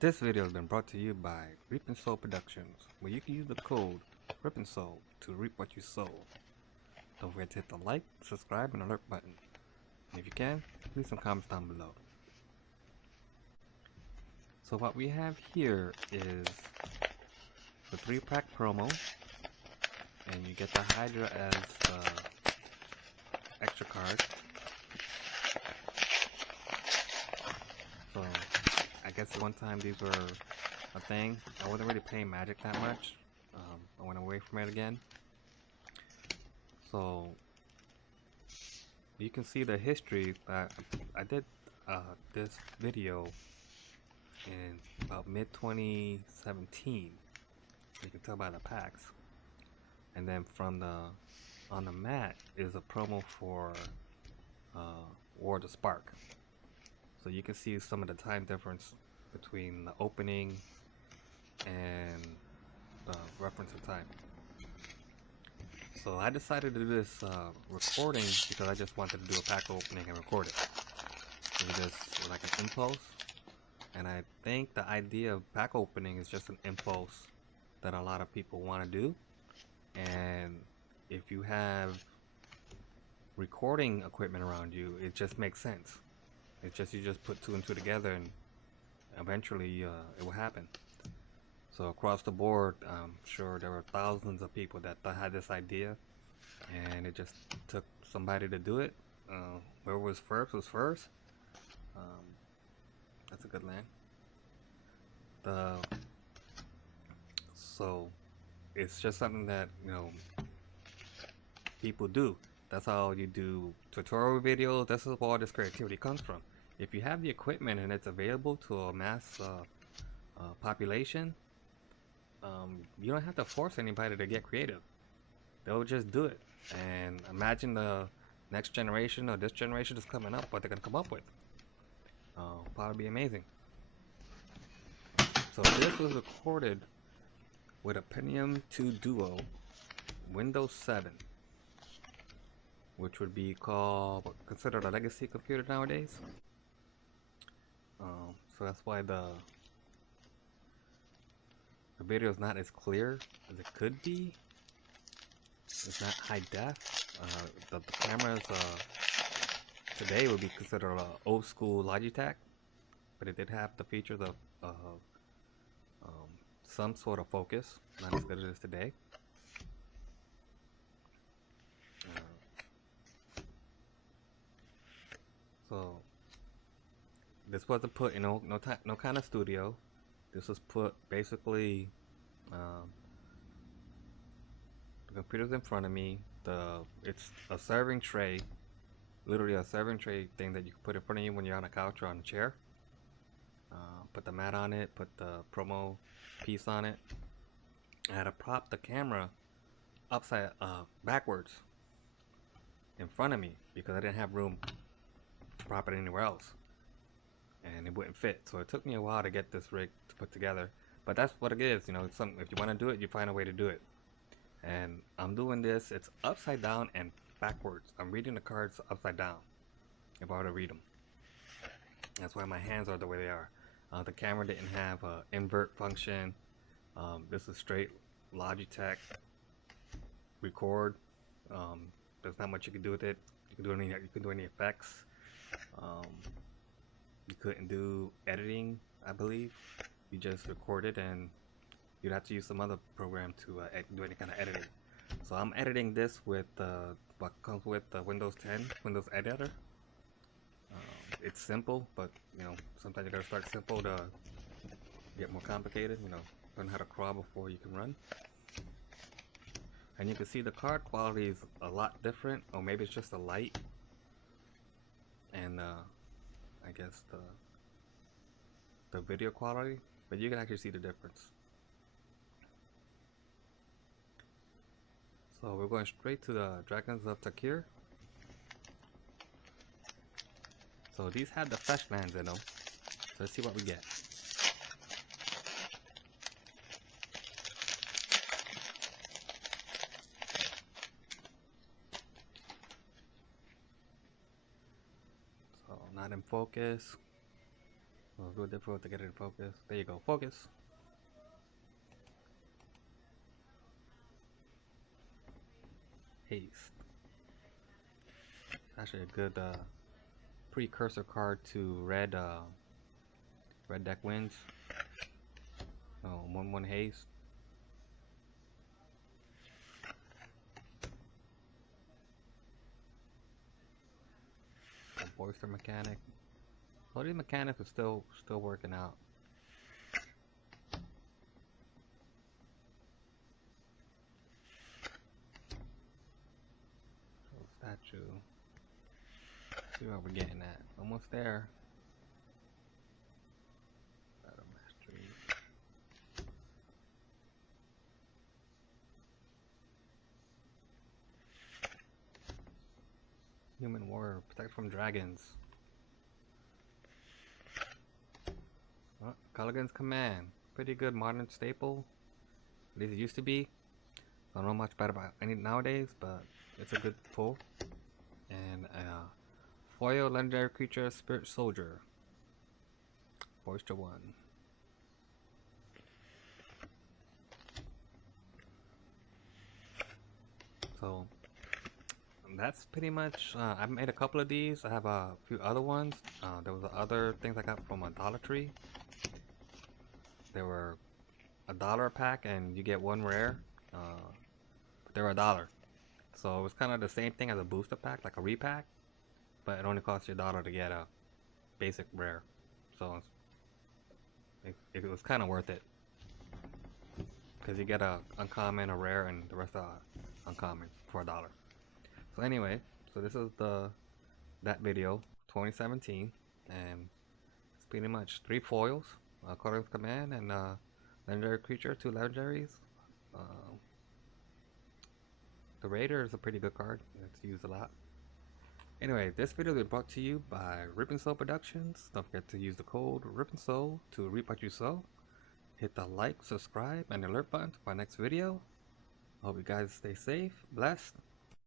This video has been brought to you by Reap and Sow Productions, where you can use the code Rip and Sow to reap what you sow. Don't forget to hit the like, subscribe, and alert button. And if you can, leave some comments down below. So what we have here is the 3-pack promo, and you get the Hydra as the extra card. So I guess at one time these were a thing. I wasn't really playing Magic that much. I went away from it again. So you can see the history that I did this video in about mid-2017. You can tell by the packs. And then from on the mat is a promo for War of the Spark. So you can see some of the time difference between the opening and the reference of time. So I decided to do this recording because I just wanted to do a pack opening and record it. It was just like an impulse. And I think the idea of pack opening is just an impulse that a lot of people want to do. And if you have recording equipment around you, it just makes sense. It's just you just put two and two together, and eventually it will happen. So across the board, I'm sure there were thousands of people that had this idea, and it just took somebody to do it. Whoever was first was first. That's a good land. So it's just something that, you know, people do. That's how you do tutorial videos. This is where all this creativity comes from. If you have the equipment and it's available to a mass population, you don't have to force anybody to get creative. They'll just do it. And imagine the next generation or this generation is coming up, what they're gonna come up with. Probably be amazing. So this was recorded with a Pentium 2 Duo, Windows 7, which would be considered a legacy computer nowadays. So that's why the video is not as clear as it could be. It's not high def. The cameras today would be considered an old school Logitech, but it did have the features of some sort of focus, not as good as it is today. So this wasn't put, you know, no kind of studio. This was put basically, the computer's in front of me. It's a serving tray, literally a serving tray thing that you can put in front of you when you're on a couch or on a chair. Put the mat on it, put the promo piece on it. I had to prop the camera backwards in front of me because I didn't have room to prop it anywhere else, and it wouldn't fit. So it took me a while to get this rig to put together, but that's what it is. You know, if you want to do it, you find a way to do it. And I'm doing this, it's upside down and backwards. I'm reading the cards upside down if I were to read them. That's why my hands are the way they are. The camera didn't have an invert function. This is straight Logitech record. There's not much you can do with it. You can do any effects. You couldn't do editing, I believe. You just record it, and you'd have to use some other program to do any kind of editing. So I'm editing this with what comes with the Windows 10 Windows Editor. It's simple, but you know, sometimes you gotta start simple to get more complicated. You know, learn how to crawl before you can run. And you can see the card quality is a lot different, or maybe it's just the light, and I guess the video quality, but you can actually see the difference. So we're going straight to the Dragons of Tarkir. So these have the flesh lands in them. So let's see what we get. So not in focus. Well, it's real difficult to get it in focus. There you go, focus. Haste. Actually a good precursor card to red red deck wins. Oh, 1/1 haste. A Boister mechanic. All these mechanics are still working out. So statue. See what we're getting at. Almost there. Battle mastery. Human warrior. Protect from dragons. Oh, Culligan's Command. Pretty good modern staple. At least it used to be. I don't know much better about any nowadays, but it's a good pull. And foil legendary creature, Spirit Soldier. Boister 1. So that's pretty much. I've made a couple of these. I have a few other ones. There was other things I got from a Dollar Tree. They were $1 a pack, and you get one rare. But they were $1, so it was kind of the same thing as a booster pack, like a repack, but it only costs you $1 to get a basic rare. So it was kind of worth it because you get a uncommon, a rare, and the rest are uncommons for $1. So anyway, so this is that video 2017, and it's pretty much 3 foils, Culligan's Command, and legendary creature, 2 legendaries. The Raider is a pretty good card. It's used a lot. Anyway, this video is brought to you by Rip and Soul Productions. Don't forget to use the code Rip and Soul to reap what you sow. Hit the like, subscribe, and alert button for our next video. I hope you guys stay safe, blessed,